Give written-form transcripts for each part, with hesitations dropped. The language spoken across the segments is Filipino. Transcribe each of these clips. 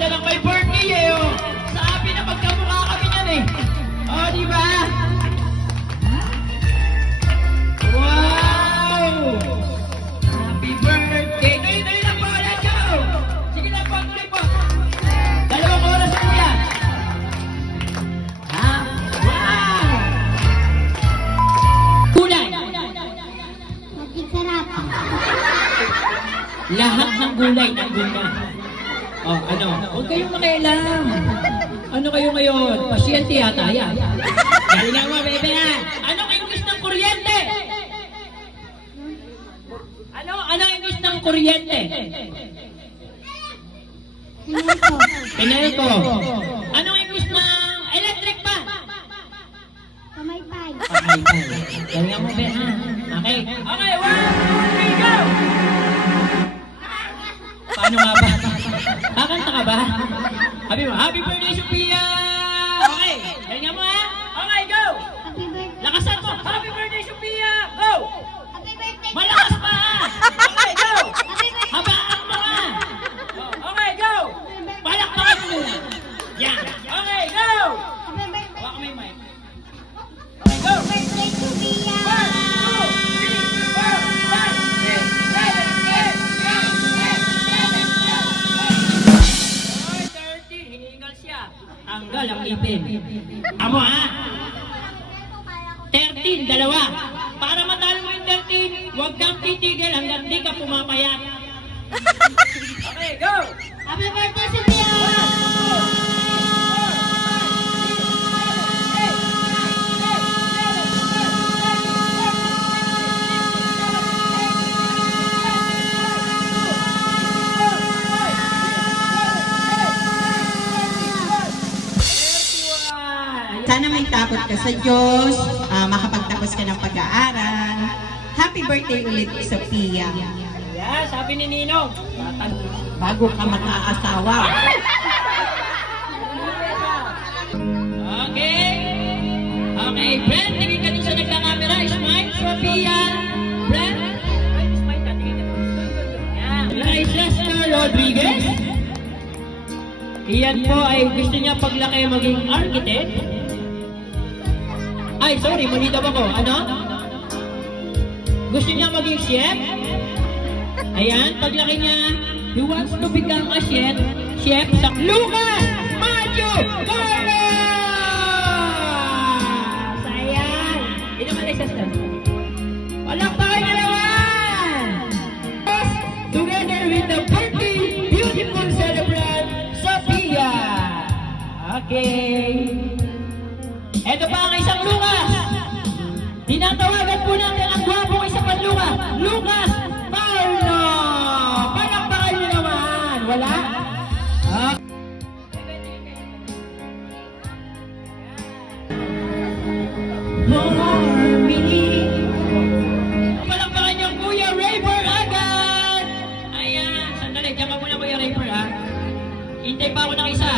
ganda ng may birthday eh, oh. Sabi na magkamukha kami yan eh. Oh, di ba? Wow! Happy birthday! Tuloy lang po, let's go! Sige lang po, tuloy po. 2 oras po yan. Ha? Wow! Gulay! Masarap. Lahat ng gulay ng gulay. Oh, ano? Huwag kayong makialam. Ano kayo ngayon? Pasyente yata yan. Dali nga mo, bebe ha. Anong English ng kuryente? Anong English ng kuryente? Pinelko. Pinelko. Anong English ng electric pa? Pamaypay. Pamaypay. Dali nga mo, bebe ha. Okay. Okay, 1, 2, 3, go! Paano nga ba? Kakanta ka ba? Happy mo, happy birthday, Sophia! Okay, ganyan mo ha? Okay, go! Happy birthday. Lakasan mo! Happy birthday, Sophia! Go! Happy birthday. Malakas pa ha! Okay, go! Happy birthday. Habaan mo ha! Okay, go! Palakpakan mo muna! Yan! Okay, go! Happy birthday. Hawa ka may mic. Okay, go! Birthday to Bia. 13, hiningal siya. Tanggal ang ipin. Amo ha? 13, dalawa. Para matalo mo yung 13, huwag kang titigil hanggang di ka pumapayat. Okay, go! Happy birthday to Bia. Sana may takot ka sa Diyos, makapagtapos ka ng pag-aaral. Happy birthday ulit, Sophia. Yeah, sabi ni Ninong. Bago ka mag-aasawa. Okay. Okay, Brent, tingin ka dun sa nagka-camera. Smile, Sophia. Brent. Smile ka, tingin ka dun. Yan. Leicester Rodriguez. Iyan po ay gusto niya paglaki maging architect. Ay, sorry, mali daw ako. Ano? Gusto niya maging chef? Ayan, paglaki niya, he wants to become a chef sa Lucas Macho Carlos! Ayan! Ito ka na siya. Palakpakan niya naman! Together with the birthday, beautiful celebrant, Sophia! Okay. Ito pa ang isang Lucas. Tinatawagan po natin ang gwapong isa pang Lucas. Lucas Paulo! Palakpakan niyo naman. Wala? Palakpakan niyo Kuya Rayford agad. Ayan. Sandali. Diyan ka muna Kuya Rayford ha. Hintay pa ako ng isa.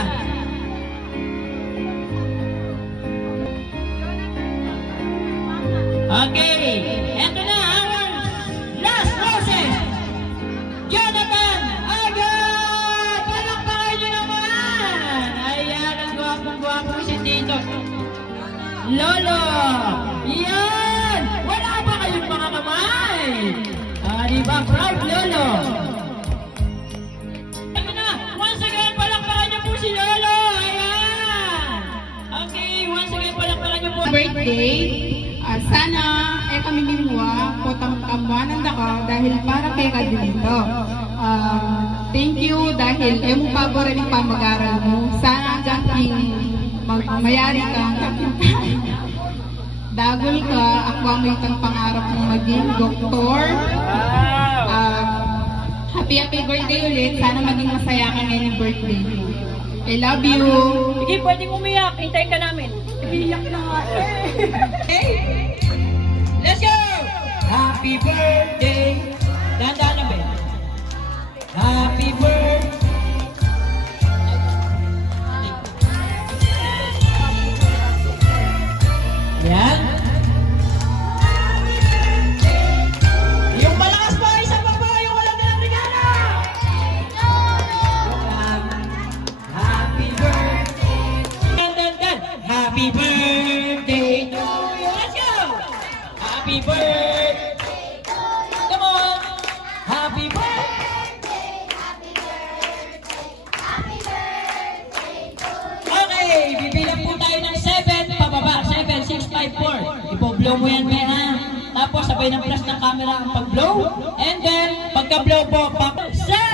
Okay, eto na ang last roses. Jonathan agad! Palakpakan niyo naman! Ayan, ang gwapong-gwapong si Tito. Lolo! Yan! Wala ba kayong mga kamay? Diba? Proud Lolo! Eto na! Once again, palakpakan niyo po si Lolo! Ayan! Okay, once again, palakpakan niyo po. Birthday. Sana kami minwa po tamwanan ako dahil para kay kadilito. Thank you dahil mo pabor rin pamag-aral mo. Sana hanggang mayari ka dagol ka, ako ang may pangarap mong maging doktor. Happy birthday ulit. Sana maging masaya ka ngayon yung birthday. I love you. Sige, pwedeng umiyak. Hintayin ka namin. Iyak na nga Okay. Let's go! Happy birthday! Dahan-dahan na, Ben. Happy birthday! Yan. Yung malakas pa, isa pa po, yung walang dalang regalo! birthday! Come on! Happy birthday! Okay, bibilang po tayo ng 7 pababa. 7, 6, 5, 4. Ipo-blow mo yan, Ben, ha? Tapos sabay ng flash ng camera ang pag-blow. And then, pagka-blow po, 7, 6,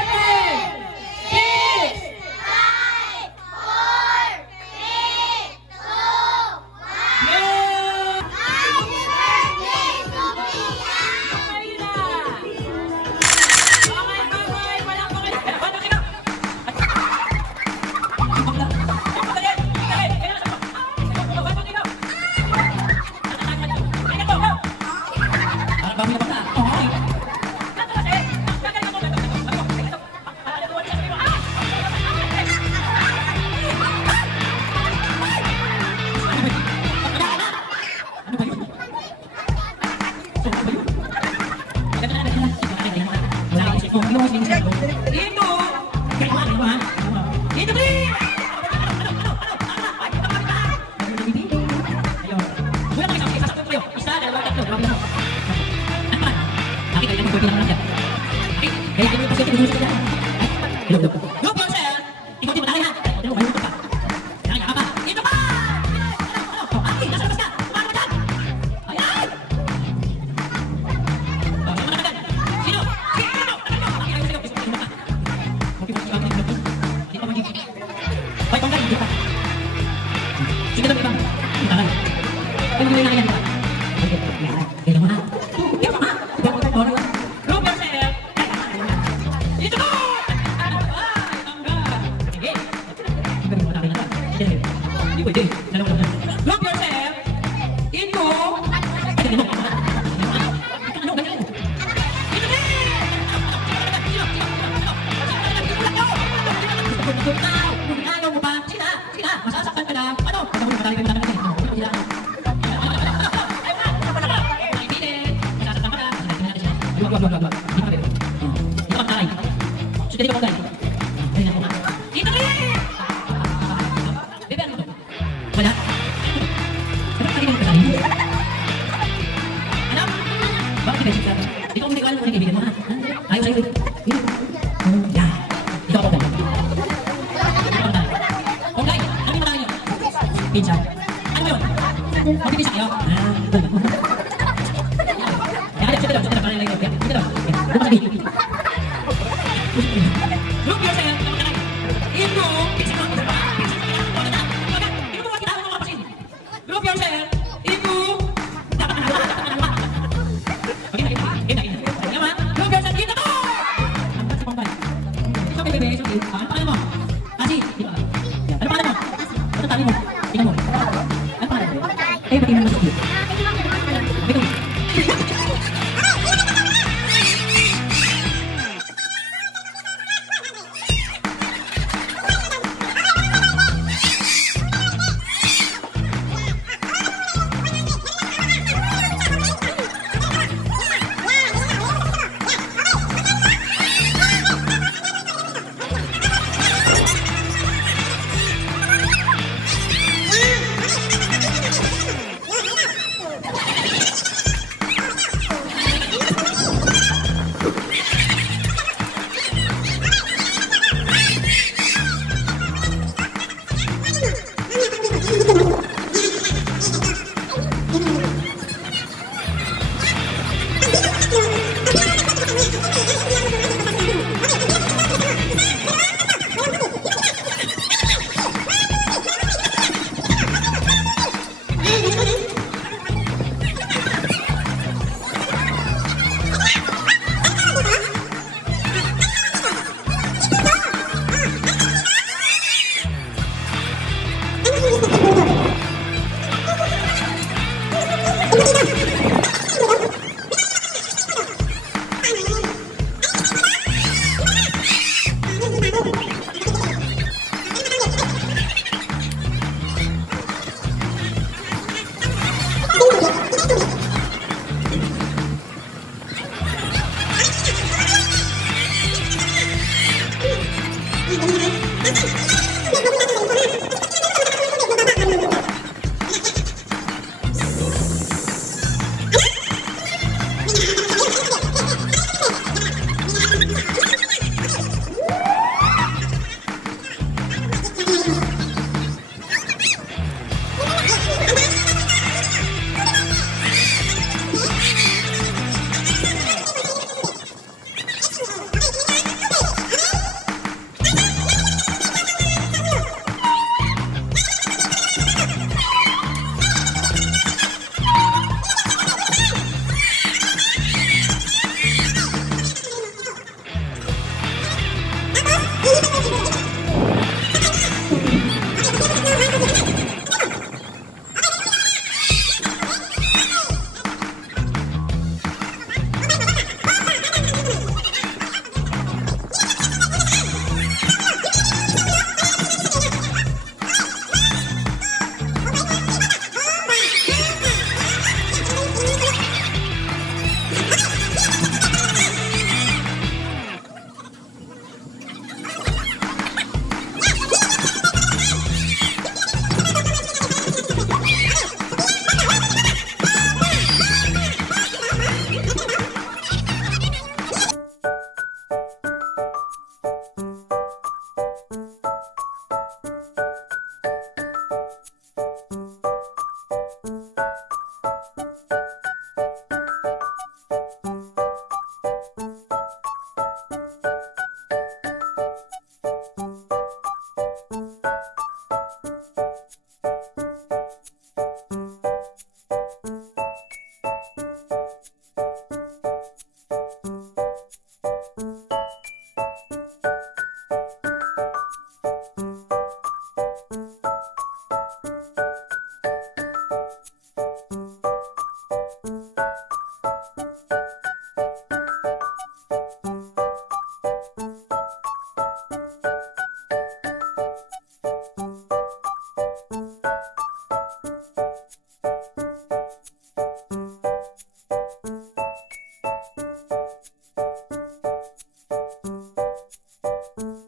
Thank you.